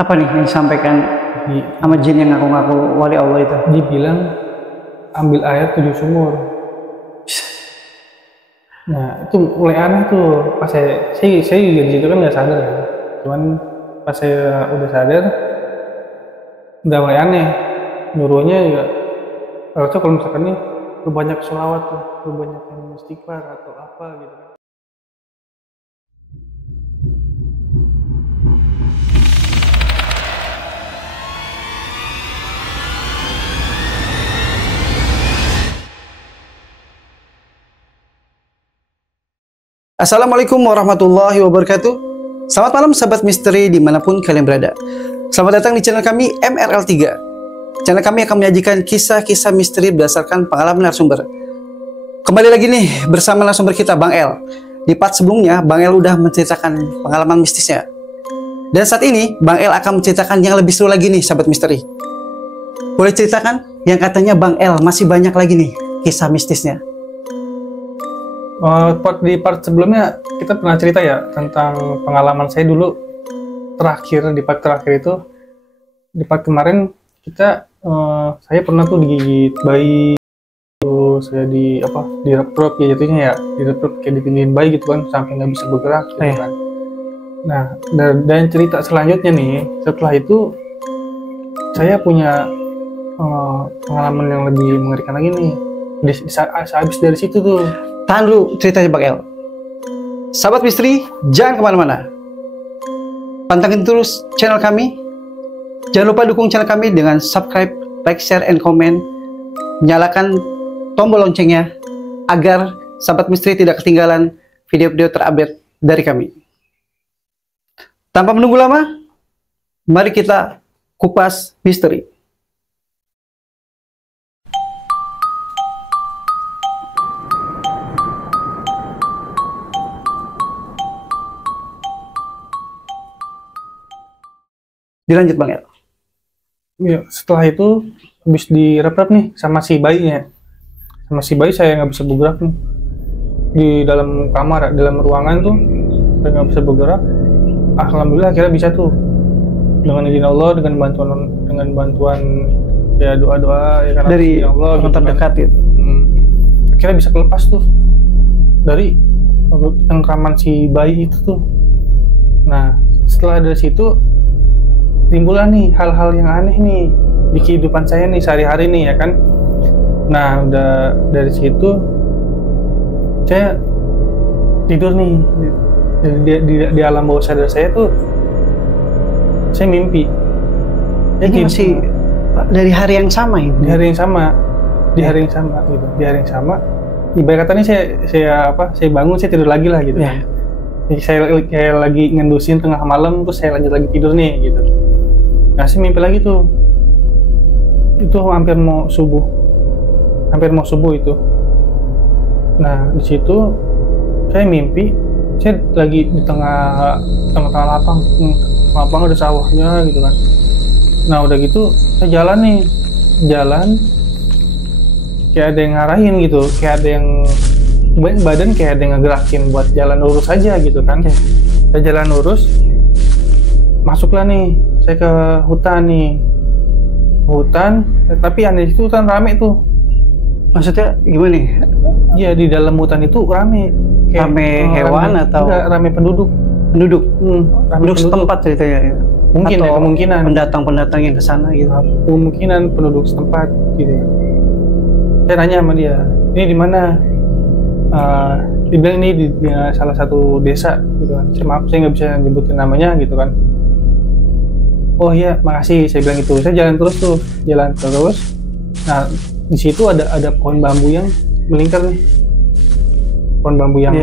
Apa nih yang disampaikan sama jin yang ngaku-ngaku wali Allah itu? Dibilang ambil air 7 sumur. Nah itu mulai aneh tuh. Pas saya juga di situ kan nggak sadar ya. Cuman pas saya udah sadar, udah mulai aneh. Nyuruhnya juga harusnya kalau misalkan nih lu banyak sholawat tuh, lu banyak yang istighfar atau apa gitu kan. Assalamualaikum warahmatullahi wabarakatuh. Selamat malam sahabat misteri dimanapun kalian berada. Selamat datang di channel kami MRL3. Channel kami akan menyajikan kisah-kisah misteri berdasarkan pengalaman narasumber. Kembali lagi nih bersama narasumber kita Bang El. Di part sebelumnya Bang El udah menceritakan pengalaman mistisnya. Dan saat ini Bang El akan menceritakan yang lebih seru lagi nih sahabat misteri. Boleh ceritakan yang katanya Bang El masih banyak lagi nih kisah mistisnya. Di part sebelumnya kita pernah cerita ya tentang pengalaman saya dulu di part terakhir itu. Di part kemarin saya pernah tuh digigit bayi, terus saya direprot ya jatuhnya ya, direprot kayak dipindahin bayi gitu kan sampai nggak bisa bergerak gitu kan. Nah dan cerita selanjutnya nih setelah itu saya punya pengalaman yang lebih mengerikan lagi nih. Habis dari situ tuh. Tahan dulu ceritanya Bang El. Sahabat misteri, jangan kemana-mana. Pantengin terus channel kami. Jangan lupa dukung channel kami dengan subscribe, like, share, and comment. Nyalakan tombol loncengnya agar sahabat misteri tidak ketinggalan video-video terupdate dari kami. Tanpa menunggu lama, mari kita kupas misteri. Dilanjut Bang El. Ya, setelah itu habis direp-rep nih sama si bayinya. Sama si bayi saya nggak bisa bergerak nih. Di dalam kamar, dalam ruangan tuh saya nggak bisa bergerak. Alhamdulillah akhirnya bisa tuh. Dengan izin Allah, dengan bantuan ya doa-doa ya kan dari Allah gitu terdekat kan. Gitu. Akhirnya bisa kelepas tuh dari cengkraman si bayi itu tuh. Nah, setelah dari situ timbulan nih hal-hal yang aneh nih di kehidupan saya nih sehari-hari nih ya kan. Nah udah dari situ saya tidur nih di alam bawah sadar saya tuh saya mimpi. Ini masih dari hari yang sama ini. Di hari yang sama, di hari yang sama gitu. Di hari yang sama. Ibarat kata nih saya bangun saya tidur lagi lah gitu. Yeah. Jadi saya kayak lagi ngendusin tengah malam terus saya lanjut lagi tidur nih gitu. Nah, saya mimpi lagi tuh. Itu hampir mau subuh itu. Nah, di situ saya mimpi saya lagi di tengah lapang. Lapang ada sawahnya gitu kan. Nah, udah gitu saya jalan kayak ada yang ngarahin gitu, kayak ada yang badan kayak ada yang ngegerakin buat jalan lurus aja gitu kan. Saya jalan lurus, masuklah nih saya ke hutan tapi aneh itu hutan rame tuh. Maksudnya gimana nih? Iya di dalam hutan itu rame. Rame hewan atau? Enggak, rame penduduk. Penduduk setempat ceritanya ya? Mungkin atau ya kemungkinan. Pendatang yang ke sana gitu. Kemungkinan penduduk setempat gitu. Saya nanya sama dia, ini di mana? Dibilang ini di salah satu desa gitu kan. Maaf saya nggak bisa nyebutin namanya gitu kan. Oh iya, makasih. Saya bilang gitu. Saya jalan terus. Nah, di situ ada pohon bambu yang melingkar nih. Pohon bambu yang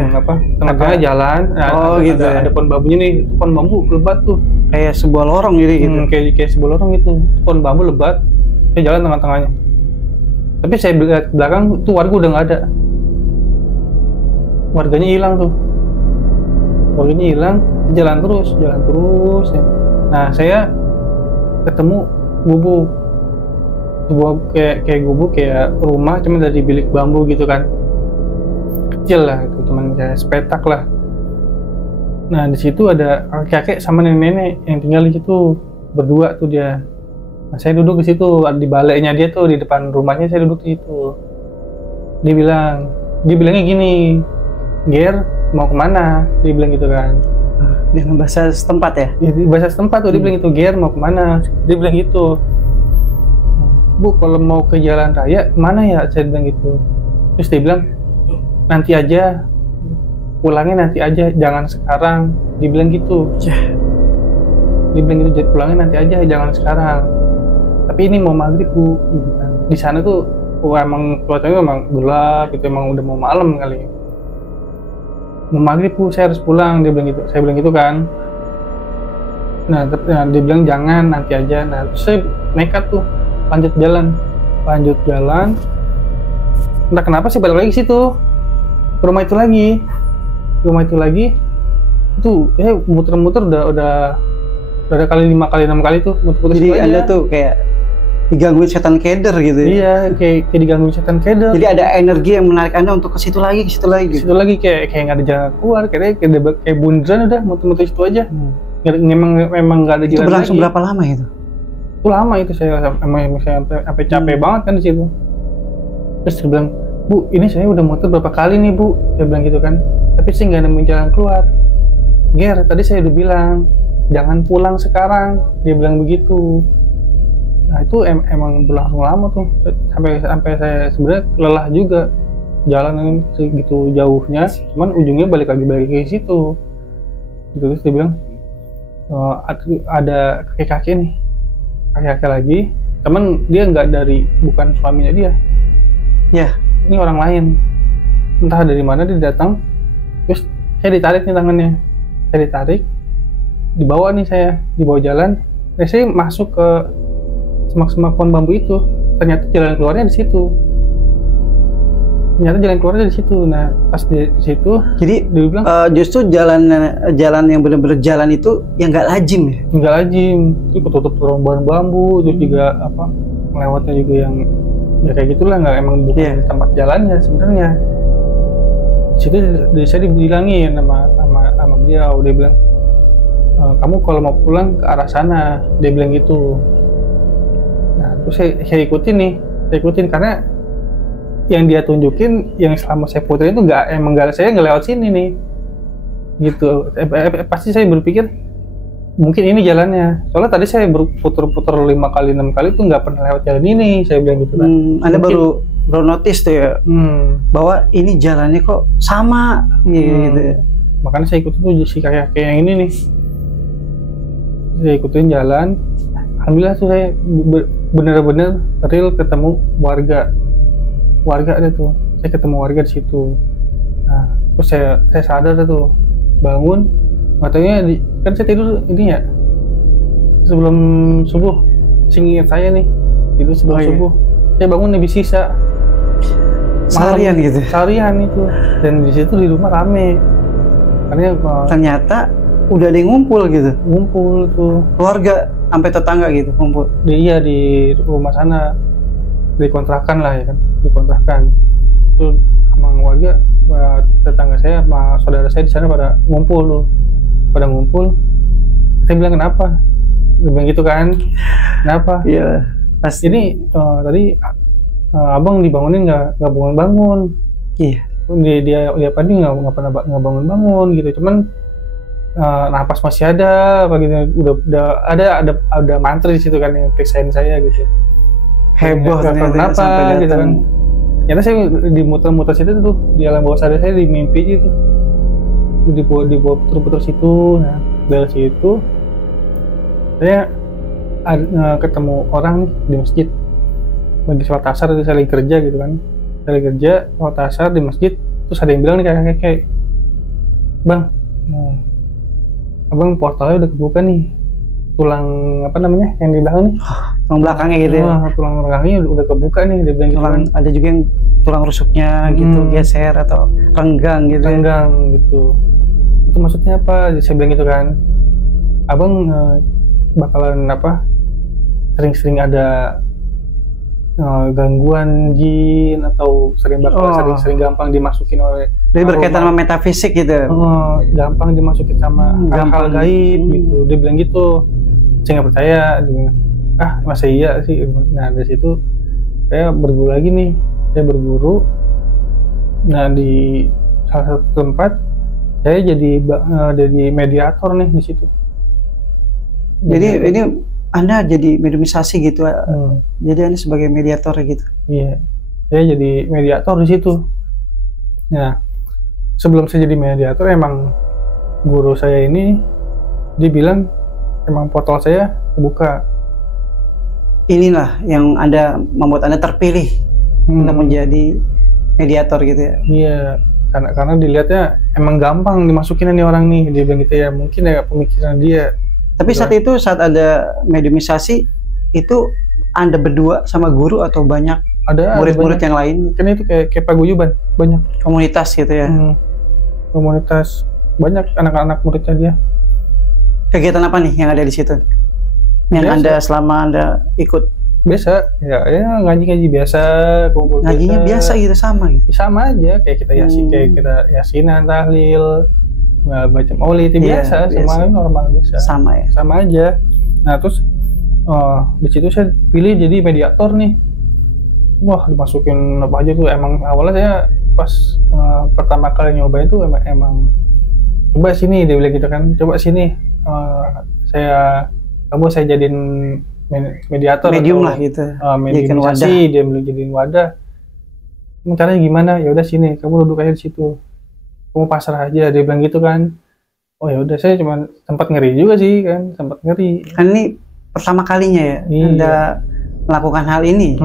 tengah-tengah jalan. Nah, gitu. Ada pohon bambunya nih. Pohon bambu lebat tuh. Kayak sebuah lorong gitu. Kayak sebuah lorong itu. Pohon bambu lebat. Saya jalan tengah-tengahnya. Tapi saya lihat belakang tuh warga udah nggak ada. Warganya hilang tuh. Jalan terus ya. Nah, saya ketemu gubuk kayak gubuk kayak rumah cuma dari bilik bambu gitu kan, kecil lah itu teman saya sepetak lah. Nah di situ ada kakek sama nenek yang tinggal di situ berdua tuh dia. Nah, saya duduk di situ, di baliknya dia tuh, di depan rumahnya saya duduk di situ. Dia bilangnya gini, Ger, mau kemana? Dia bilang gitu kan. Dengan bahasa setempat ya? Di bahasa setempat tuh dia bilang gitu, Ger, mau kemana? Dia bilang gitu. Bu, kalau mau ke jalan raya, mana ya? Saya bilang gitu. Terus dia bilang, nanti aja, pulangnya nanti aja, jangan sekarang. Dia bilang gitu. Dia bilang gitu, pulangnya nanti aja, jangan sekarang. Tapi ini mau maghrib Bu. Di sana tuh emang cuacanya memang gelap, itu emang udah mau malam kali. Mau maghrib Bu, saya harus pulang. Dia bilang gitu. Saya bilang gitu kan. Nah, dia bilang jangan, nanti aja. Nah, terus saya nekat tuh, lanjut jalan. Entah kenapa sih balik lagi ke situ, ke rumah itu lagi. Itu muter-muter udah ada kali 5 kali 6 kali tuh muter-muter. Jadi Anda tuh kayak digangguin setan keder gitu ya? Iya, kayak digangguin setan keder. Jadi ada energi yang menarik Anda untuk ke situ lagi gitu. Situ lagi kayak nggak ada jalan keluar, kayak bundaran udah muter-muter situ aja. Memang nggak ada jalan. Itu berlangsung lagi. berapa lama itu? Itu lama itu, saya sampai capek banget kan di situ. Terus dia bilang, Bu, ini saya udah muter berapa kali nih Bu? Dia bilang gitu kan. Tapi saya nggak nemuin jalan keluar. Ger, tadi saya udah bilang jangan pulang sekarang. Dia bilang begitu. Nah itu emang berlangsung lama tuh, sampai saya sebenarnya lelah juga jalan segitu jauhnya, cuman ujungnya balik lagi ke situ. Terus dia bilang ada kakek-kakek lagi, teman dia bukan suaminya dia, ya ini orang lain, entah dari mana dia datang. Terus saya ditarik nih tangannya, dibawa jalan. Saya masuk ke semak-semak pohon bambu itu, ternyata jalan keluarnya di situ. Nah, pas di situ, jadi dia bilang justru jalan yang benar-benar jalan itu yang nggak lazim ya? Nggak lazim, itu ketutup pohon bambu, terus juga melewatnya juga yang ya kayak gitulah, nggak emang bukan tempat jalannya sebenarnya. Di situ saya dibilangin sama beliau, dia bilang kamu kalau mau pulang ke arah sana, dia bilang gitu. Nah, terus saya ikutin karena yang dia tunjukin, yang selama saya puterin itu saya nggak lewat sini nih, gitu. Pasti saya berpikir mungkin ini jalannya. Soalnya tadi saya berputar-putar 5 kali 6 kali tuh nggak pernah lewat jalan ini, saya bilang gitu kan. Anda baru notice tuh ya, bahwa ini jalannya kok sama, gitu. Makanya saya ikutin tuh kayak yang ini nih. Saya ikutin jalan. Alhamdulillah tuh saya bener-bener real ketemu warga ada tuh. Saya ketemu warga di situ. Nah, terus saya sadar tuh, bangun, matanya kan saya tidur ini ya sebelum subuh. Ingat saya nih, itu sebelum subuh. Saya bangun lebih sisa. Seharian gitu. Seharian itu. Dan di situ di rumah rame. Karena ternyata udah ada yang ngumpul gitu. Ngumpul tuh. Keluarga sampai tetangga gitu ngumpul. Iya, di rumah sana, di kontrakan lah ya kan, di kontrakan. Terus emang warga, tetangga saya sama saudara saya di sana pada ngumpul. Saya bilang kenapa? Dia bilang gitu kan, kenapa? Iya. Pasti. Ini tadi abang dibangunin nggak bangun. Iya. Dia pasti nggak pernah bangun gitu. Cuman napas masih ada, udah ada mantri di situ kan yang periksain saya gitu. Heboh ternyata kenapa gitu kan. Ternyata saya dimuter-muter situ tuh, di alam bawah sadar saya, di mimpi gitu. Dibawa puter-puter situ. Nah, dari situ saya ketemu orang nih di masjid. Lagi sholat asar, saya lagi kerja gitu kan. Saya lagi kerja, sholat asar di masjid, terus ada yang bilang nih kayak Bang, abang portalnya udah kebuka nih, tulang apa namanya yang di belakang nih, tulang belakangnya gitu ya. Tulang belakangnya udah kebuka nih, dia bilang tulang, gitu. Ada juga yang tulang rusuknya gitu geser atau renggang gitu. Itu maksudnya apa? Saya bilang gitu kan, abang bakalan sering-sering ada gangguan jin atau sering gampang dimasukin oleh. Jadi berkaitan sama metafisik gitu. Gampang dimasukin sama hal-hal gaib gitu. Dia bilang gitu. saya nggak percaya gitu. Masa iya sih. Nah dari situ saya berguru lagi nih, saya berguru. Nah di salah satu tempat saya jadi mediator nih di situ. Jadi ini Anda jadi mediumisasi gitu, jadi Anda sebagai mediator gitu. Iya, saya jadi mediator di situ. Nah, sebelum saya jadi mediator emang guru saya ini dibilang emang portal saya kebuka. Inilah yang membuat Anda terpilih untuk menjadi mediator gitu ya. Iya, karena dilihatnya emang gampang dimasukin nih orang nih, dia bilang gitu ya, mungkin ya pemikiran dia. Tapi saat ada mediumisasi itu Anda berdua sama guru atau banyak murid-murid yang lain? Kan itu kayak paguyuban, banyak komunitas gitu ya. Komunitas, banyak anak-anak muridnya dia. Kegiatan apa nih yang ada di situ? Yang biasa. Anda selama Anda ikut? Biasa, ya ngaji biasa, kumpul ngajinya biasa gitu, sama gitu? Sama aja, kayak kita kayak kita yasinan, tahlil, baca maulid, biasa, semuanya normal biasa. Sama ya? Sama aja. Nah terus di situ saya pilih jadi mediator nih. Wah, dimasukin apa aja tuh. Emang awalnya saya pas pertama kali nyobain tuh emang coba sini, dia bilang gitu kan, coba sini, kamu saya jadiin mediator, medium lah gitu, mediumisasi, dia bilang jadiin wadah. Caranya gimana? Ya udah sini, kamu duduk aja di situ, kamu pasrah aja, dia bilang gitu kan. Oh ya udah, saya cuma sempat ngeri juga sih kan, sempat ngeri. Kan ini pertama kalinya ya, Anda melakukan hal ini.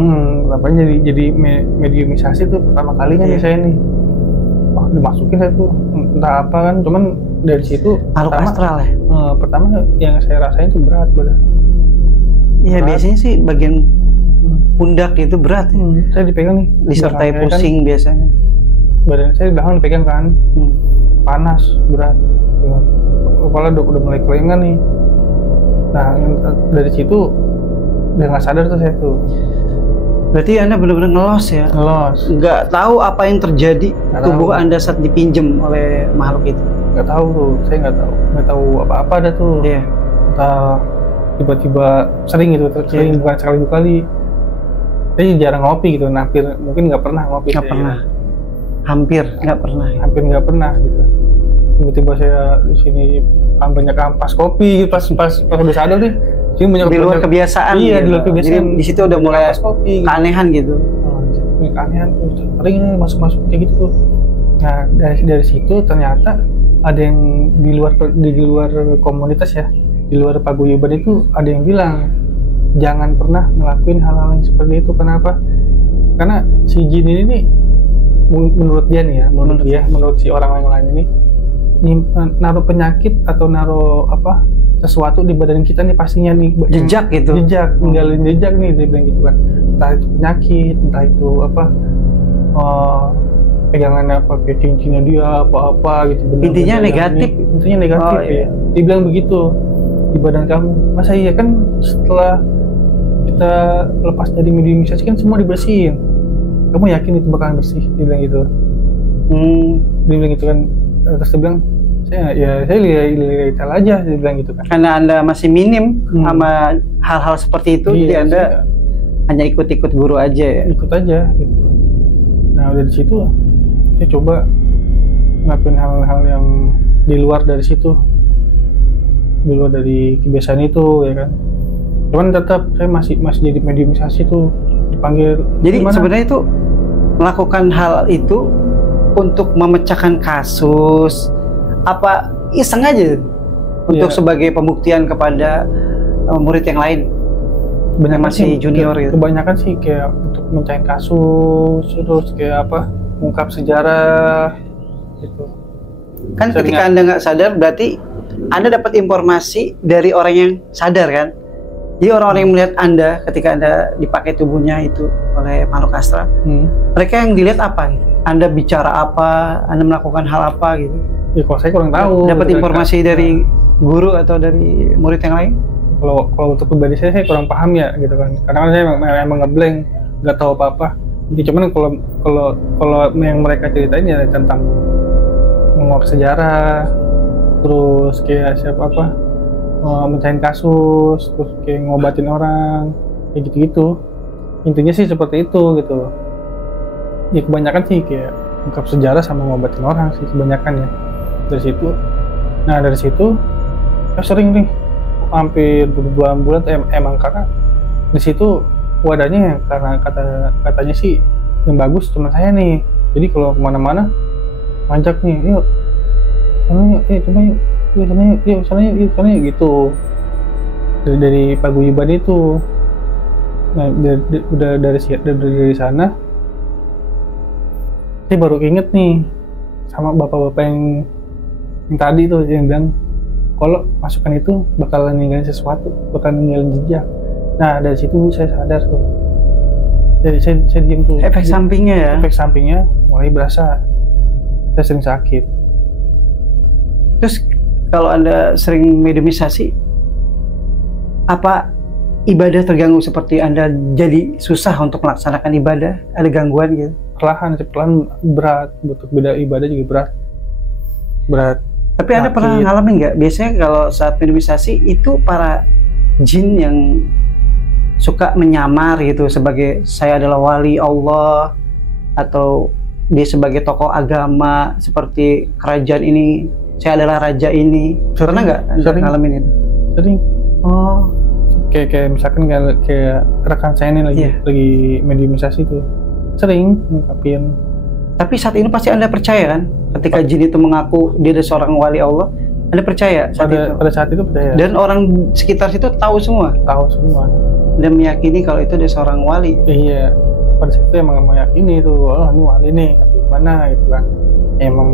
Apanya jadi mediumisasi tuh pertama kalinya nih saya nih. Wah, dimasukin saya tuh, entah apa kan, cuman dari situ makhluk astral ya. Pertama yang saya rasain tuh berat. Iya, biasanya sih bagian pundak itu berat ya. Saya dipegang nih, disertai pusing kan, biasanya. Badan saya di belakang dipegang kan, panas, berat. Kepala udah mulai kelengan nih. Nah, dari situ udah nggak sadar tuh saya tuh. Berarti Anda benar-benar ngelos ya? Ngelos. Nggak tahu apa yang terjadi tubuh Anda saat dipinjem oleh makhluk itu? Nggak tahu tuh, saya nggak tahu apa-apa ada tuh. Iya. Entah tiba-tiba sering gitu, sering bukan sekali dua kali. Saya jarang ngopi gitu, mungkin nggak pernah ngopi. Nggak pernah. Hampir nggak pernah. Hampir nggak pernah gitu. Tiba-tiba saya di sini banyak ampas kopi, pas udah sadar nih. Di luar kebiasaan. Iya, di luar kebiasaan. Jadi di situ udah mulai keanehan gitu. Keanehan tuh, sering masuk kayak gitu tuh. Nah, dari situ ternyata ada yang di luar komunitas ya, di luar paguyuban itu ada yang bilang jangan pernah ngelakuin hal-hal yang seperti itu. Kenapa? Karena si jin ini nih, menurut dia nih ya, menurut si orang lain ini naruh penyakit atau naruh sesuatu di badan kita nih, pastinya nih jejak gitu, ninggalin jejak nih, dia bilang gitu kan. Entah itu penyakit, entah itu pegangannya kayak cincinnya dia apa gitu, intinya negatif ya. Dibilang begitu di badan kamu. Masa iya kan, setelah kita lepas dari mediumisasi kan semua dibersihin, kamu yakin itu bakalan bersih? Dia bilang gitu. Dia bilang gitu kan. Terus dia bilang, saya lihat aja, dia bilang gitu kan. Karena Anda masih minim sama hal-hal seperti itu, jadi Anda hanya ikut-ikut guru aja ya? Ikut aja gitu. Nah udah di situ saya coba ngelakuin hal-hal yang di luar dari situ, di luar dari kebiasaan itu ya kan. Cuman tetap saya masih jadi mediumisasi tuh, dipanggil. Jadi sebenarnya itu melakukan hal itu untuk memecahkan kasus, apa iseng aja untuk sebagai pembuktian kepada murid yang lain? Banyak masih junior gitu. Kebanyakan sih kayak untuk mecahin kasus, terus kayak ungkap sejarah gitu. Kan ketika Anda nggak sadar, berarti Anda dapat informasi dari orang yang sadar kan? Jadi orang-orang yang melihat Anda ketika Anda dipakai tubuhnya itu oleh makhluk astral, mereka yang dilihat apa gitu? Anda bicara apa, Anda melakukan hal apa gitu? Ya kalau saya kurang tahu. Dapat informasi dari guru atau dari murid yang lain? Kalau untuk pribadi saya kurang paham ya gitu kan. Karena saya emang ngeblank, nggak tahu apa-apa. Jadi cuman kalau yang mereka ceritain ya tentang menguak sejarah, terus kayak mecahin kasus, terus kayak ngobatin orang, kayak gitu-gitu. Intinya sih seperti itu gitu. Ya kebanyakan sih kayak ungkap sejarah sama ngobatin orang sih kebanyakan ya. Dari situ, nah dari situ ya sering nih, hampir berbulan-bulan emang karena di situ wadahnya karena katanya sih yang bagus cuma saya nih. Jadi kalau kemana-mana ngajak nih, yuk sana yuk, coba yuk, yuk sana yuk, yuk sana yuk, yuk sana yuk gitu. Dari paguyuban itu. Nah udah dari sana, saya baru inget nih sama bapak-bapak yang tadi tuh yang bilang kalau masukan itu bakalan ninggalin sesuatu, bakalan ninggalin jejak. Nah dari situ saya sadar tuh. Jadi saya diam tuh. Efek sampingnya ya. Efek sampingnya mulai berasa. Saya sering sakit. Terus kalau Anda sering mediumisasi, apa ibadah terganggu seperti Anda jadi susah untuk melaksanakan ibadah? Ada gangguan gitu? Perlahan berat, butuh beda ibadah juga berat. Tapi Anda pernah ngalamin nggak? Biasanya kalau saat mediumisasi itu para jin yang suka menyamar gitu sebagai saya adalah wali Allah, atau dia sebagai tokoh agama seperti kerajaan ini, saya adalah raja ini. Pernah nggak Anda ngalamin itu? Sering. Oh. Kayak misalkan kayak rekan saya ini lagi mediumisasi tuh sering ngungkapin. Tapi saat ini pasti Anda percaya kan? Ketika jin itu mengaku dia adalah seorang wali Allah, Anda percaya pada saat itu percaya. Dan orang sekitar situ tahu semua? Tahu semua. Dan meyakini kalau itu dia seorang wali? Iya, pada saat itu emang meyakini itu, oh ini wali nih, gimana gitu kan. Emang.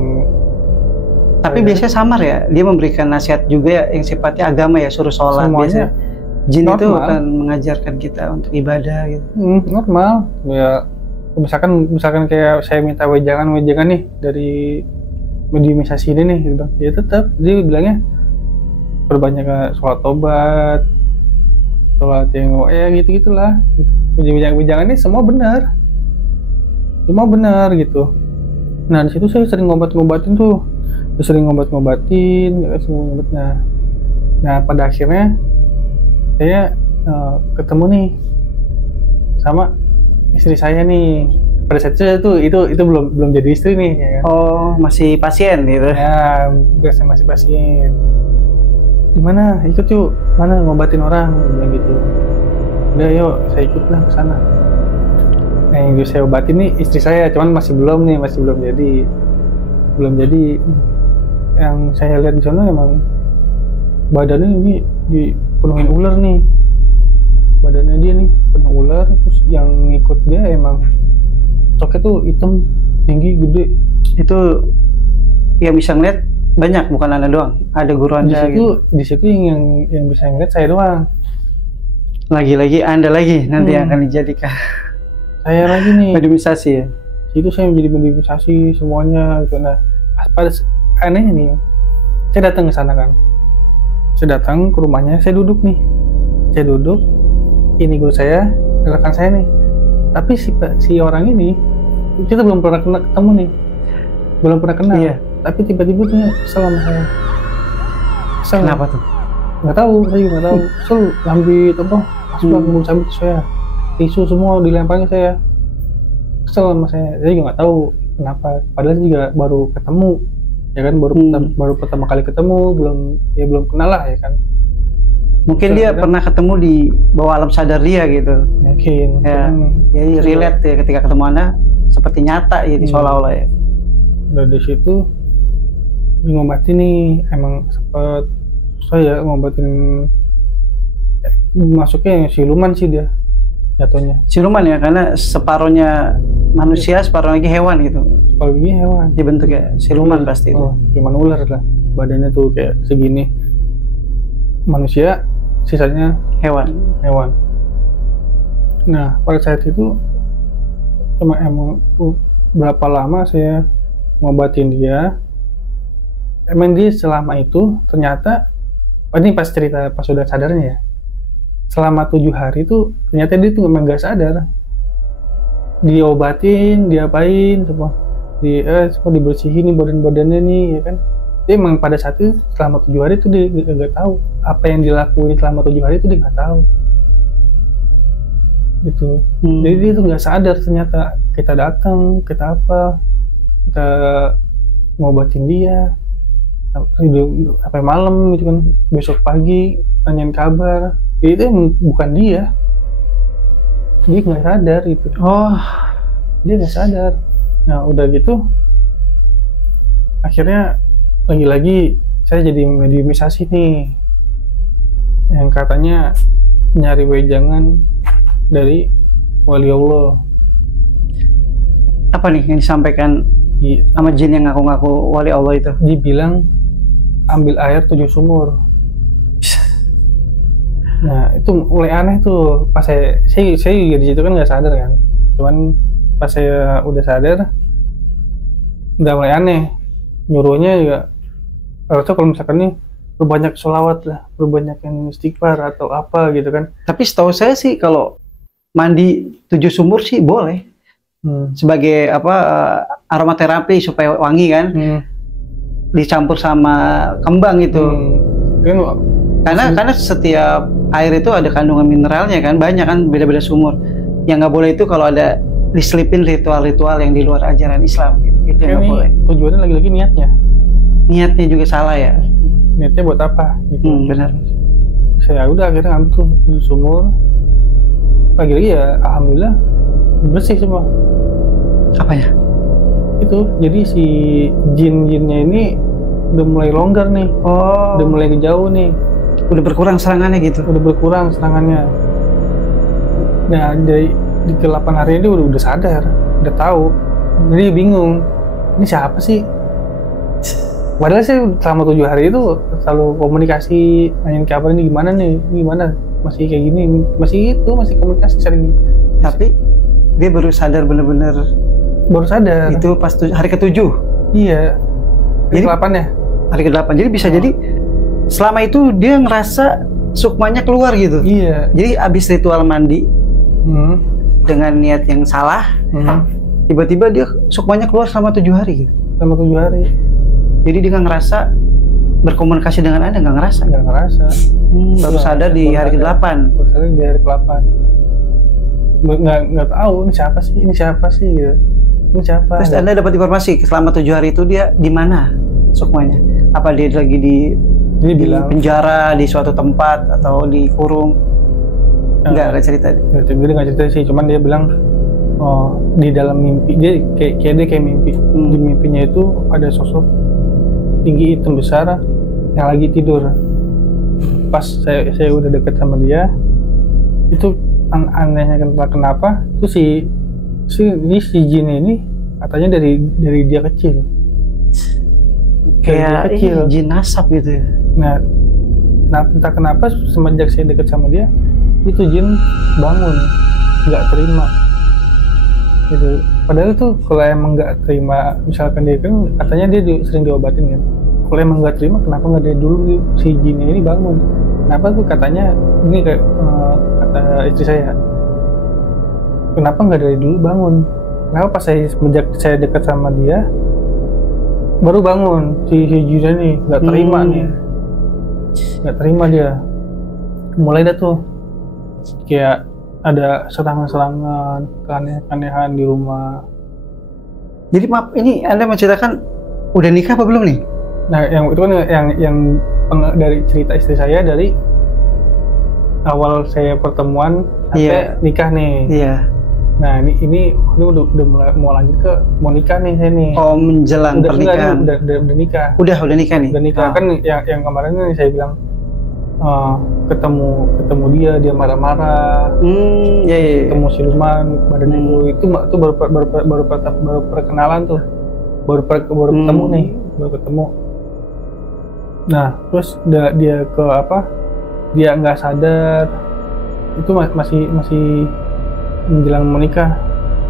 Tapi biasanya samar ya, dia memberikan nasihat juga ya, yang sifatnya agama ya, suruh sholat. Biasanya jin normal. Itu akan mengajarkan kita untuk ibadah gitu. Normal ya. Misalkan kayak saya minta wejangan nih dari mediumisasi ini nih gitu. Ya tetap dia bilangnya perbanyak sholat tobat, sholat yang gitu-gitulah gitu. Wejangan ini semua benar gitu. Nah di situ saya sering ngobatin tuh, ya, semua ngobatnya. Nah pada akhirnya saya ketemu nih sama istri saya nih. Pada saat itu belum jadi istri nih ya kan? Oh masih pasien gitu ya. Biasanya masih pasien. Di mana ikut yuk, mana ngobatin orang, bilang gitu. Udah yuk saya ikut lah ke sana. Nah yang saya obatin nih istri saya, cuman masih belum jadi. Yang saya lihat di sana emang badannya ini dipenuhin ular nih. Badannya dia nih penuh ular, terus yang ngikut dia emang stoknya tuh hitam, tinggi, gede. Itu yang bisa ngeliat banyak, bukan Anda doang, ada guru Anda gitu. Di situ yang bisa ngeliat saya doang. Lagi-lagi Anda lagi nanti yang akan dijadikan saya lagi nih mediumisasi ya. Itu saya menjadi mediumisasi semuanya gitu. Nah pada anehnya nih, saya datang ke sana kan, saya datang ke rumahnya, saya duduk, ini guru saya, rekan saya nih. Tapi si orang ini kita belum pernah ketemu nih, belum pernah kenal. Iya. Tapi tiba-tiba dia kesel sama saya. Kesel. Kenapa tuh? Nggak tahu, saya juga nggak tahu. Kesel, ngambil apa? Masuklah ke mulut saya. Tisu semua dilemparnya saya. Kesel sama saya juga nggak tahu kenapa. Padahal saya juga baru ketemu, ya kan, baru pertama kali ketemu, belum kenal lah ya kan. Mungkin dia pernah ketemu di bawah alam sadar dia gitu. Mungkin. Ya, jadi relate ya ketika ketemu Anda seperti nyata ya, seolah-olah ya. Dari situ ngobatin nih, emang sempet saya ngobatin, masuknya yang siluman sih dia jatuhnya. Siluman ya, karena separuhnya manusia, separuh lagi hewan gitu. Separuh lagi hewan. Dibentuknya siluman pasti. Oh, siluman ular lah. Badannya tuh kayak segini. Manusia, sisanya hewan. Nah, pada saat itu emang berapa lama saya ngobatin dia. Emang dia selama itu ternyata, ini pas cerita pas sudah sadarnya ya, selama 7 hari itu ternyata dia tuh memang gak sadar. Diobatin, diapain semua, semua dibersihin nih badan-badannya nih ya kan, Dia emang pada saat itu selama 7 hari itu dia nggak tahu apa yang dilakuin selama 7 hari itu dia nggak tahu gitu. Jadi dia tuh nggak sadar ternyata kita datang, kita ngobatin dia sampai malam gitu kan, besok pagi nanyain kabar. Itu bukan dia nggak sadar itu. Dia nggak sadar. Nah udah gitu akhirnya lagi-lagi saya jadi mediumisasi nih yang katanya nyari wejangan dari wali Allah. Apa nih yang disampaikan sama jin yang ngaku-ngaku wali Allah itu? Dibilang ambil air 7 sumur. Nah itu mulai aneh tuh. Pas saya juga di situ kan nggak sadar kan. Cuman pas saya udah sadar, udah mulai aneh. Nyuruhnya juga harusnya kalau misalkan nih berbanyak sholawat lah, berbanyak yang istighfar atau apa gitu kan. Tapi setahu saya sih kalau mandi 7 sumur sih boleh. Sebagai aromaterapi supaya wangi kan. Dicampur sama kembang gitu. Karena setiap air itu ada kandungan mineralnya kan, banyak kan, beda-beda sumur. Yang nggak boleh itu kalau ada diselipin ritual-ritual yang di luar ajaran Islam gitu. Itu yang nggak boleh. Tujuannya lagi-lagi niatnya juga salah ya. Niatnya buat apa gitu. Benar. Saya udah akhirnya ambil tuh 7 sumur. Lagi-lagi ya alhamdulillah bersih semua. Apanya? Itu jadi si jin-jinnya ini udah mulai longgar nih. Udah mulai jauh nih. Udah berkurang serangannya gitu. Nah dari di ke-8 hari ini udah sadar, udah tahu. Jadi bingung, ini siapa sih? Padahal sih selama 7 hari itu selalu komunikasi, nanyain kabar ini gimana, masih kayak gini, masih komunikasi sering. Tapi dia baru sadar bener-bener. Baru sadar. Itu pas hari ke-7. Iya. Hari ke-8 ya? Hari ke-8. Jadi bisa jadi selama itu dia ngerasa sukmanya keluar gitu. Iya. Jadi abis ritual mandi dengan niat yang salah, tiba-tiba dia sukmanya keluar selama 7 hari gitu. Selama 7 hari. Jadi dia nggak ngerasa berkomunikasi dengan Anda, nggak ngerasa. Baru sadar di hari ke-8. Baru sadar di hari ke-8. Nggak tahu ini siapa sih gitu. Ini siapa? Terus Anda dapat informasi selama 7 hari itu dia di mana sukmanya? Apa dia lagi di penjara, di suatu tempat, atau dikurung? Enggak cerita. Dia nggak cerita sih, cuman dia bilang di dalam mimpi dia kayak mimpi. Di mimpinya itu ada sosok tinggi hitam besar yang lagi tidur. Pas saya udah deket sama dia, itu anehnya kenapa? Itu si jin ini katanya dari dia kecil. Kayak jin nasab gitu ya. Nah, entah kenapa semenjak saya deket sama dia, itu jin bangun, nggak terima gitu. Padahal tuh kalau emang nggak terima, misalkan dia kan katanya dia sering diobatin kan. Kalau emang nggak terima, kenapa nggak dari dulu si jinnya ini bangun? Kenapa tuh katanya ini kayak kata istri saya, kenapa nggak dari dulu bangun? Kenapa pas semenjak saya dekat sama dia baru bangun si jinnya nih, nggak terima nggak terima dia. Mulai dah tuh kayak ada serangan-serangan, keanehan di rumah. Jadi maaf, ini Anda menceritakan udah nikah apa belum nih? Nah, yang itu kan yang dari cerita istri saya dari awal saya pertemuan sampai nikah nih. Iya. Nah, ini udah mulai mau lanjut ke mau nikah nih saya nih. Oh, menjelang pernikahan. Udah nikah. Udah nikah nih. Udah nikah. Kan yang kemarin nih saya bilang ketemu dia marah-marah. Ketemu siluman badannya itu baru perkenalan tuh. Baru ketemu nih, baru ketemu. Nah, terus dia ke apa? Dia nggak sadar. Itu masih menjelang menikah.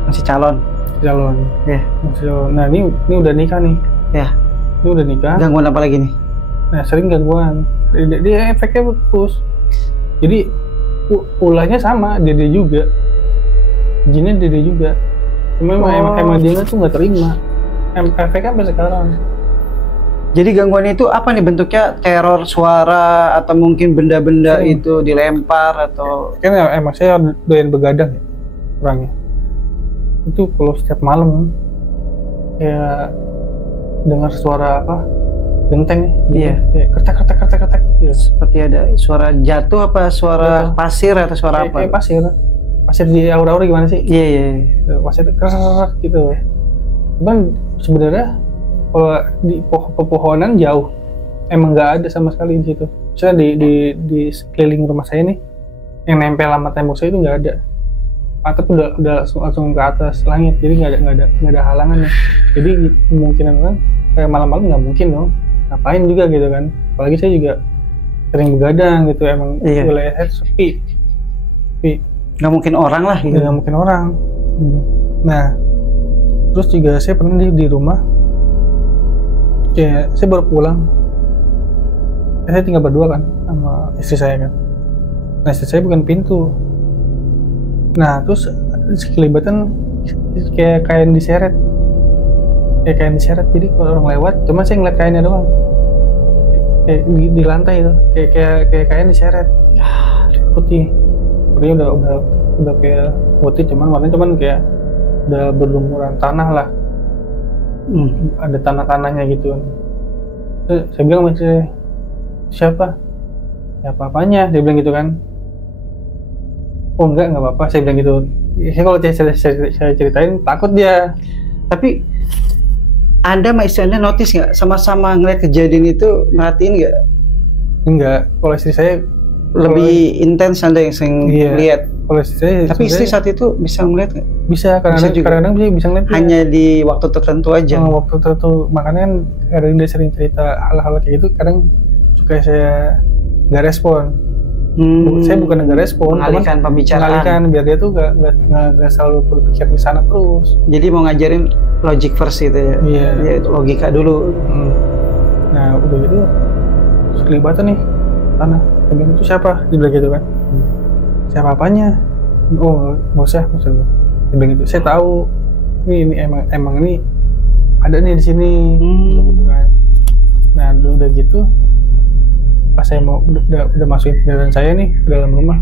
Masih calon. Ya. Nah, ini udah nikah nih. Ya. Ini udah nikah. Gangguan apa lagi nih? Nah, sering gangguan. Dia efeknya bagus. Jadi ulahnya sama, dia juga. Jinnya dia juga. Cuma emang dia tuh nggak terima. Efeknya sampai sekarang. Jadi gangguan itu apa nih bentuknya? Teror suara atau mungkin benda-benda itu dilempar atau? Kan emang saya doyan begadang ya orangnya. Itu kalau setiap malam kayak dengar suara apa? Genteng nih. Iya. Kayak kertek. Gitu. Seperti ada suara jatuh apa suara pasir atau suara apa? Kayak pasir di aura-aura gimana sih? Iya. Pasir kerak gitu. Cuman sebenarnya kalau di pepohonan jauh, emang nggak ada sama sekali di situ. Misalnya di sekeliling rumah saya nih, yang nempel sama tembok saya itu nggak ada. Atap udah langsung ke atas langit, jadi nggak ada halangan nih. Jadi kemungkinan kan kayak malam-malam nggak mungkin dong. Ngapain juga gitu kan? Apalagi saya juga sering begadang gitu, emang wilayah saya sepi. Nggak mungkin orang lah gitu. Nggak mungkin orang. Nah, terus juga saya pernah di rumah. Kayak saya baru pulang, saya tinggal berdua kan sama istri saya kan. Nah istri saya bukan pintu. Nah terus sekelibatan kayak kain diseret. Jadi kalau orang lewat, cuma saya ngeliat kainnya doang. Kayak di lantai itu, kayak kain diseret. Putih. Putihnya udah kayak putih, cuman warnanya kayak udah berlumuran tanah lah. Ada tanah-tanahnya gitu. Saya bilang sama siapa? Ya apa-apanya, dia bilang gitu kan. Oh enggak apa-apa, saya bilang gitu. Ya, kalau saya ceritain takut dia. Tapi Anda sama istri Anda notice nggak? Sama-sama ngeliat kejadian itu, merhatiin nggak? Enggak, kalau istri saya lebih intens Anda yang sering lihat. Kalau istri saya, tapi istri saat itu bisa ngeliat nggak? Bisa, kadang-kadang dia bisa ngeliat. Hanya di waktu tertentu aja. Waktu tertentu, makanya kan kadang dia sering cerita hal-hal kayak gitu. Kadang suka saya nggak respon. Saya bukan nggak respon, mengalihkan pembicaraan. Biar dia tuh nggak selalu berpikir di sana terus. Jadi mau ngajarin logic first gitu ya? Iya. Ya, itu logika dulu. Nah udah gitu, kelibatan nih tanah. Bagian itu siapa? Dia bilang gitu kan. Siapa apanya? Oh nggak usah maksudnya. Dia bilang gitu. Saya tahu. Ini emang ini ada nih di sini. Gitu kan. Nah udah gitu, pas saya mau udah masukin kendaraan saya nih ke dalam rumah,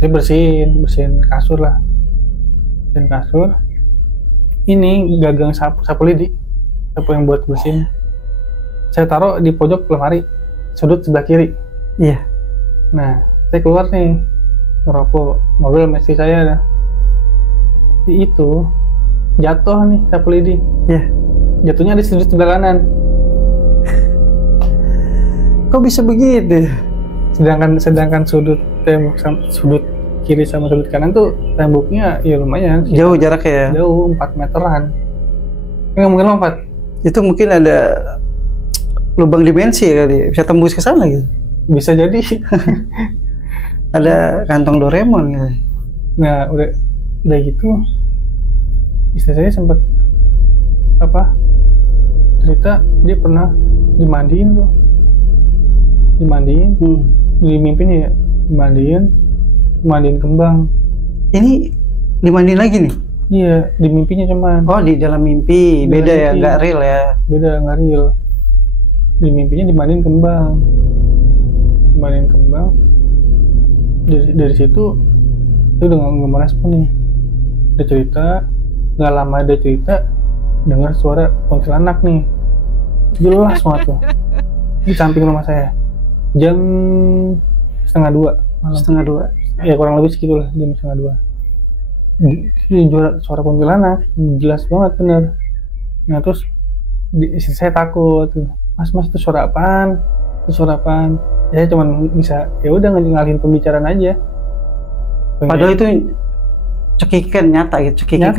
saya bersihin kasur lah. Bersihin kasur. Ini gagang sapu lidi, sapu yang buat bersihin. Saya taruh di pojok lemari, sudut sebelah kiri. Iya. Nah, saya keluar nih, ngerokok, mobil sama istri saya ada. Itu jatuh nih sapu lidi. Iya. Jatuhnya di sudut sebelah kanan. Kok bisa begitu? Sedangkan sudut tembok sudut kiri sama sudut kanan tuh temboknya ya lumayan. Jauh jaraknya ya? Jauh 4 meteran. Nggak mungkin lompat. Itu mungkin ada lubang dimensi ya kali, bisa tembus ke sana gitu. Bisa jadi. Ada kantong Doraemon gitu. Nah udah gitu, istri saya sempat cerita dia pernah dimandiin di mimpinya ya, dimandiin kembang. Ini dimandiin lagi nih? Iya, di mimpinya cuman. Oh, di dalam mimpi. Beda ya, nggak real ya? Beda, nggak real. Di mimpinya dimandiin kembang. Dari situ dia udah nggak merespon nih. Dia cerita, nggak lama dia cerita dengar suara kuntilanak nih, jelas banget tuh di samping rumah saya. Jam 1:30 malam. 1:30 ya kurang lebih segitulah, jam 1:30. Ini suara kuntilanak jelas banget, bener. Nah terus istri saya takut, mas itu suara apaan? Ya cuman bisa ya udah ngalihin pembicaraan aja. Padahal itu cekikan nyata gitu, cekikan.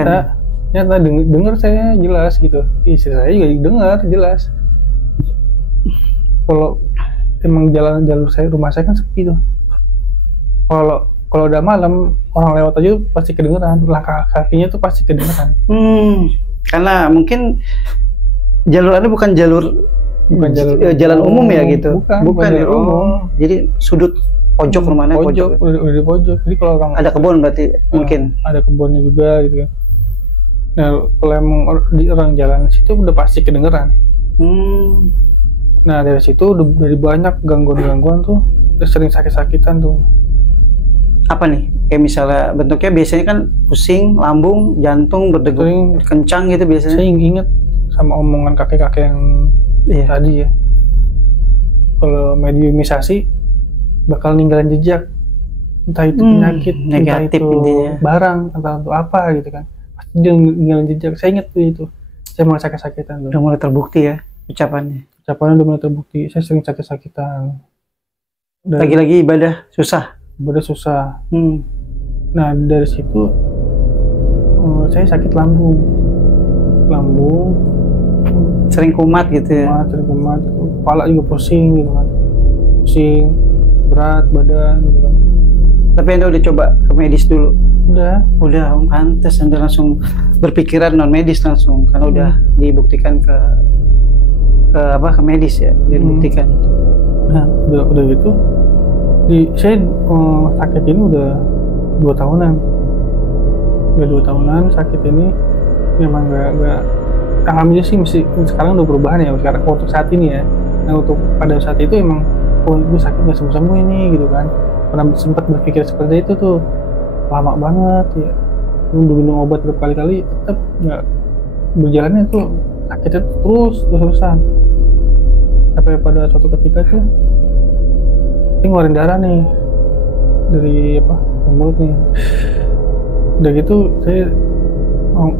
Nyata dengar saya jelas gitu. Istri saya juga dengar jelas. Kalau emang jalur rumah saya kan sepi tuh. Kalau udah malam orang lewat aja pasti kedengeran, langkah kakinya tuh pasti kedengeran. Karena mungkin jalur Anda bukan jalan umum ya gitu. Bukan ya, umum. Jadi sudut pojok rumahnya pojok. Udah di pojok. Jadi kalau orang ada kebun berarti mungkin. Ada kebunnya juga gitu kan. Nah, kalau emang orang jalan situ udah pasti kedengeran. Nah dari situ dari banyak gangguan-gangguan tuh, terus sering sakit-sakitan tuh. Apa nih? Kayak misalnya bentuknya biasanya kan pusing, lambung, jantung berdegup kencang gitu biasanya. Saya ingat sama omongan kakek-kakek yang tadi ya. Kalau mediumisasi bakal ninggalin jejak, entah itu penyakit, entah itu barang, entah itu apa gitu kan. Pasti dia ninggalin jejak. Saya ingat tuh itu. Saya mulai sakit-sakitan tuh. Udah mulai terbukti ya ucapannya. Ucapannya udah mulai terbukti. Saya sering sakit-sakitan. Lagi-lagi ibadah susah. Nah dari situ saya sakit lambung, sering kumat gitu ya. Sering kumat, kepala juga pusing gitu kan, berat badan gitu kan. Tapi Anda udah coba ke medis dulu? Udah, pantes Anda langsung berpikiran non medis langsung, karena udah dibuktikan ke medis ya, dibuktikan. Nah udah gitu. Saya sakit ini udah 2 tahunan. Sakit ini memang nggak alhamdulillah sih sekarang udah perubahan ya sekarang untuk saat ini ya. Nah untuk pada saat itu emang gue sakit nggak sembuh ini gitu kan. Pernah sempat berpikir seperti itu tuh, lama banget ya. Udah minum obat berkali-kali tetap nggak berjalannya tuh, sakitnya terus-terusan. Sampai pada suatu ketika tuh ini ngeluarin darah nih dari mulut nih. Udah gitu saya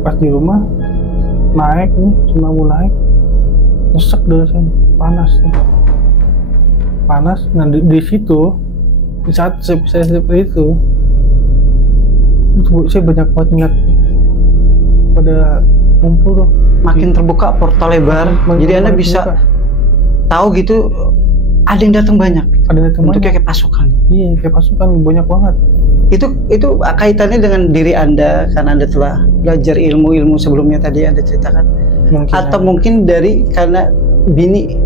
pas di rumah naik nih, cuma mau naik nyesek darah saya, panas. Nah di situ di saat saya seperti itu saya banyak banget ingat pada kumpul tuh, makin terbuka portal lebar. Jadi Anda bisa tahu gitu ada yang datang banyak. Bentuknya kayak pasukan. Iya, kayak pasukan banyak banget. Itu kaitannya dengan diri Anda karena Anda telah belajar ilmu sebelumnya tadi Anda ceritakan. Mungkin dari karena bini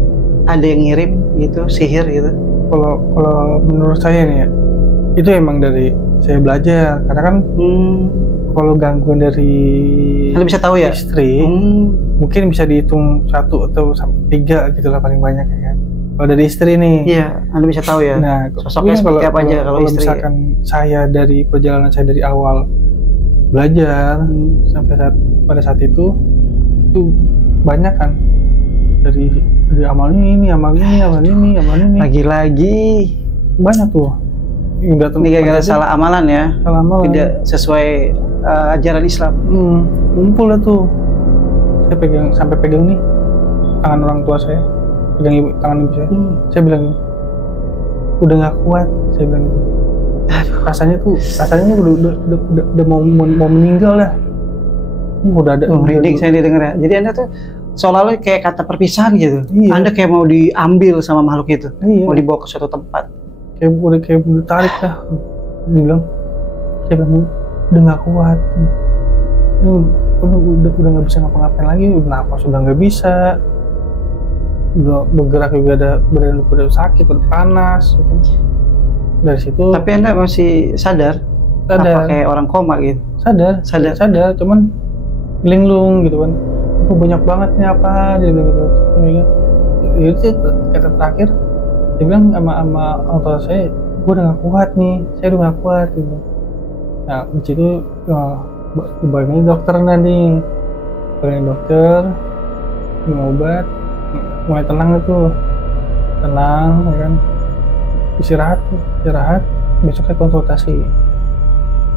ada yang ngirim gitu, sihir gitu. Kalau menurut saya nih ya, itu emang dari saya belajar. Karena kan kalau gangguan dari Anda bisa tahu ya istri, mungkin bisa dihitung 1 atau 3 gitulah paling banyak ya kan. Kalau dari istri nih, iya, Anda bisa tahu ya. Nah, sosoknya seperti apa aja kalau istri. Misalkan saya dari perjalanan saya dari awal belajar sampai pada saat itu banyak kan dari amal ini. Lagi-lagi banyak tuh. Ini gara-gara salah amalan ya. Tidak sesuai ajaran Islam. Ngumpul lah tuh. Saya sampai pegang nih tangan orang tua saya. Pegang tangan ibu saya, saya bilang udah nggak kuat, saya bilang gitu. Rasanya udah mau meninggal lah. Udah ada. Merinding saya didengar ya. Jadi Anda tuh seolah-olah kayak kata perpisahan gitu. Iya. Anda kayak mau diambil sama makhluk itu, mau dibawa ke suatu tempat. Kayak udah tarik lah. Saya bilang udah nggak kuat. Udah nggak bisa ngapa-ngapain lagi. Napas sudah nggak bisa. Udah bergerak juga ada badan udah sakit, udah panas gitu. Dari situ. Tapi Anda masih sadar? Apa kayak orang koma gitu? Sadar, cuman linglung gitu kan. Banyak banget nih apa gitu. Itu kata terakhir dia bilang sama orang tua saya, gue udah gak kuat nih, saya udah gak kuat gitu. Nah di situ dibayangin dokter nanti, dokter minum obat, mulai tenang ya kan, istirahat, besok saya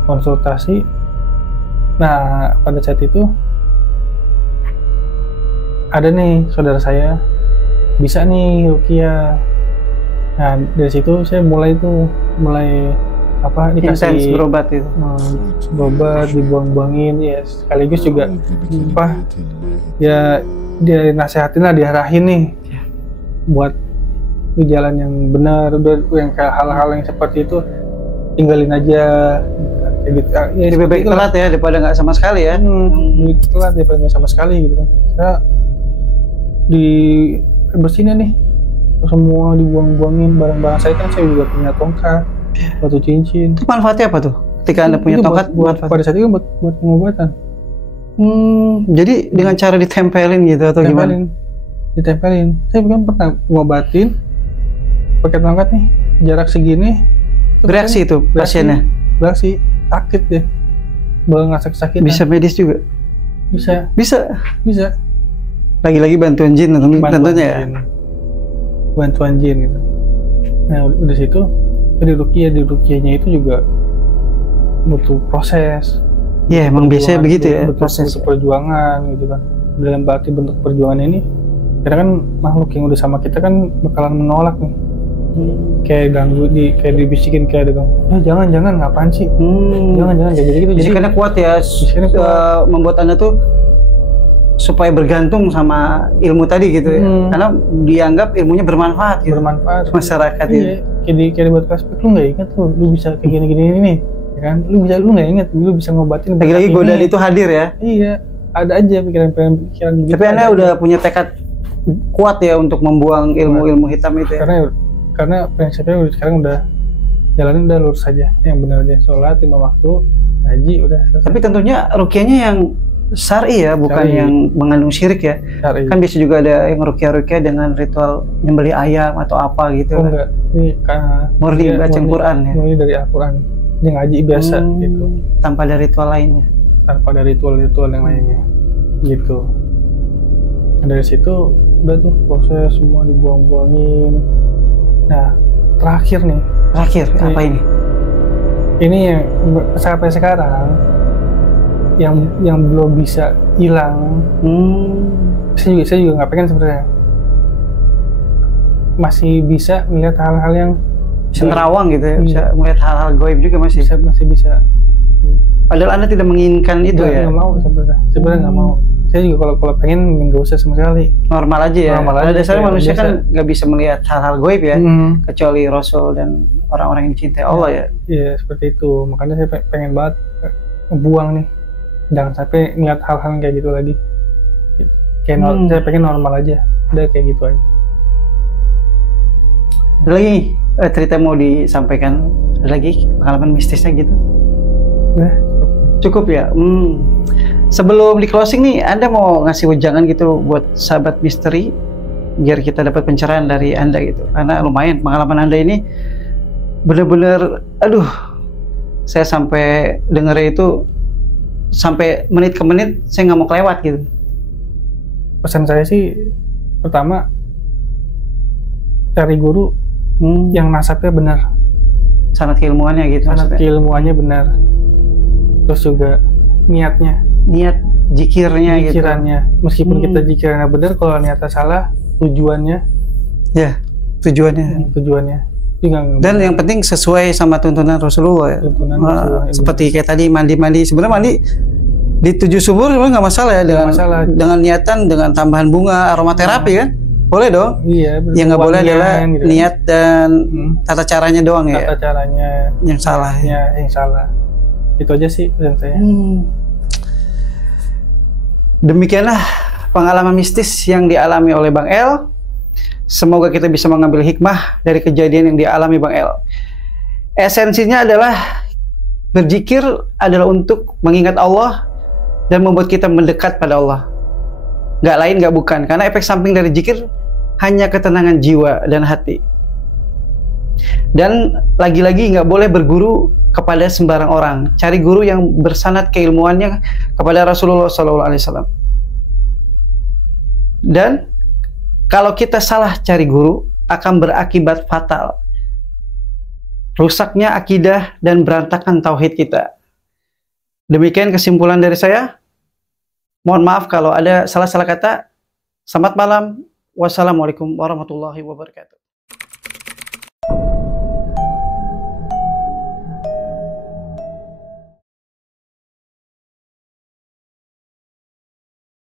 konsultasi. Nah pada saat itu ada nih saudara saya bisa nih ruqyah. Nah dari situ saya mulai dikasih berobat itu, berobat, dibuang-buangin ya, sekaligus juga ya dia nasehatin lah, diarahin nih buat di jalan yang benar. Udah yang kayak hal-hal yang seperti itu tinggalin aja kayak gitu ya. Lebih baik telat ya daripada nggak sama sekali ya. Telat daripada nggak sama sekali gitu kan. Saya di bersihnya nih semua, dibuang-buangin barang-barang saya. Kan saya juga punya tongkat, batu cincin. Itu manfaatnya apa tuh ketika Anda punya tongkat? Pada saat itu buat pengobatan. Jadi dengan cara ditempelin gitu atau gimana? ditempelin. Saya kan pernah ngobatin pakai tongkat nih, jarak segini. Bereaksi itu pasiennya. Bereaksi, sakit deh. Baru ngerasa kesakitan. Bisa medis juga. Bisa. Bisa. Lagi-lagi bantuan jin tentunya ya. Bantuan jin gitu. Nah, udah situ di ruqyahnya itu juga butuh proses. Iya, emang biasanya begitu ya, proses. Butuh perjuangan gitu kan. Dalam berarti bentuk perjuangan ini, karena kan makhluk yang udah sama kita kan bakalan menolak nih. Kayak ganggu, kayak dibisikin kayak gitu. Jangan ngapain sih? Jangan kayak gitu. Jadi karena kuat ya, membuat Anda tuh supaya bergantung sama ilmu tadi gitu ya. Karena dianggap ilmunya bermanfaat gitu. Bermanfaat masyarakat iya. Kayak dibuat flashback, lu nggak ingat lu bisa kayak gini nih, ya kan? Lu nggak ingat, lu bisa ngobatin. Lagi-lagi godaan itu hadir ya. Iya, ada aja pikiran gitu. Tapi Anda udah punya tekad kuat ya untuk membuang ilmu-ilmu hitam itu ya. Karena prinsipnya sekarang udah jalanin, udah lurus aja, yang benar aja, sholat 5 waktu, ngaji, udah selesai. Tapi tentunya ruqyahnya yang syar'i ya, bukan yang mengandung syirik ya. Syar'i. Kan bisa juga ada yang ruqyah dengan ritual nyembelih ayam atau apa gitu. Enggak, ini murni baca Quran ya. Murni dari Al-Quran, dia ngaji biasa gitu. Tanpa ada ritual lainnya. Tanpa ada ritual yang lainnya, gitu. Nah, dari situ udah tuh proses semua dibuang-buangin. Nah, terakhir apa ini? Ini yang sampai sekarang yang belum bisa hilang. Saya juga nggak pengen sebenarnya. Masih bisa melihat hal-hal yang bisa nerawang gitu ya, bisa melihat hal-hal gaib juga masih bisa. Padahal Anda tidak menginginkan itu ya? Nggak mau sebenarnya nggak mau. Saya juga kalau pengen nggak usah sama sekali. Normal aja ya. Pada dasarnya manusia biasa. Kan nggak bisa melihat hal-hal gaib ya, kecuali Rasul dan orang-orang yang dicintai Allah ya. Iya seperti itu. Makanya saya pengen banget buang nih. Jangan sampai ngeliat hal-hal kayak gitu lagi. Kayak saya pengen normal aja. Udah kayak gitu aja. Ada lagi cerita mau disampaikan? Ada lagi pengalaman mistisnya gitu? Cukup ya. Sebelum di closing nih, Anda mau ngasih wejangan gitu buat sahabat misteri biar kita dapat pencerahan dari Anda gitu. Karena lumayan pengalaman Anda ini bener-bener, saya sampai dengernya itu sampai menit ke menit saya nggak mau kelewat gitu. Pesan saya sih pertama cari guru yang nasabnya benar. Sanad keilmuannya gitu. Sanad keilmuannya benar. Terus juga niat jikirannya gitu. Meskipun kita jikirannya benar, kalau niatnya salah, tujuannya dan yang penting sesuai sama tuntunan Rasulullah ya. Seperti kayak tadi mandi sebenarnya mandi di 7 sumur sebenarnya nggak masalah ya, dengan niatan, dengan tambahan bunga aromaterapi kan boleh dong. Iya, yang nggak boleh adalah gitu. Niat dan tata caranya doang ya. Tata caranya yang salah yang salah. Itu aja sih pesan saya. Demikianlah pengalaman mistis yang dialami oleh Bang El. Semoga kita bisa mengambil hikmah dari kejadian yang dialami Bang El. Esensinya adalah berzikir adalah untuk mengingat Allah dan membuat kita mendekat pada Allah. Nggak lain, nggak bukan. Karena efek samping dari zikir hanya ketenangan jiwa dan hati. Dan lagi-lagi nggak boleh berguru kepada sembarang orang. Cari guru yang bersanad keilmuannya kepada Rasulullah SAW. Dan kalau kita salah cari guru akan berakibat fatal. Rusaknya akidah dan berantakan tauhid kita. Demikian kesimpulan dari saya. Mohon maaf kalau ada salah-salah kata. Selamat malam. Wassalamualaikum warahmatullahi wabarakatuh.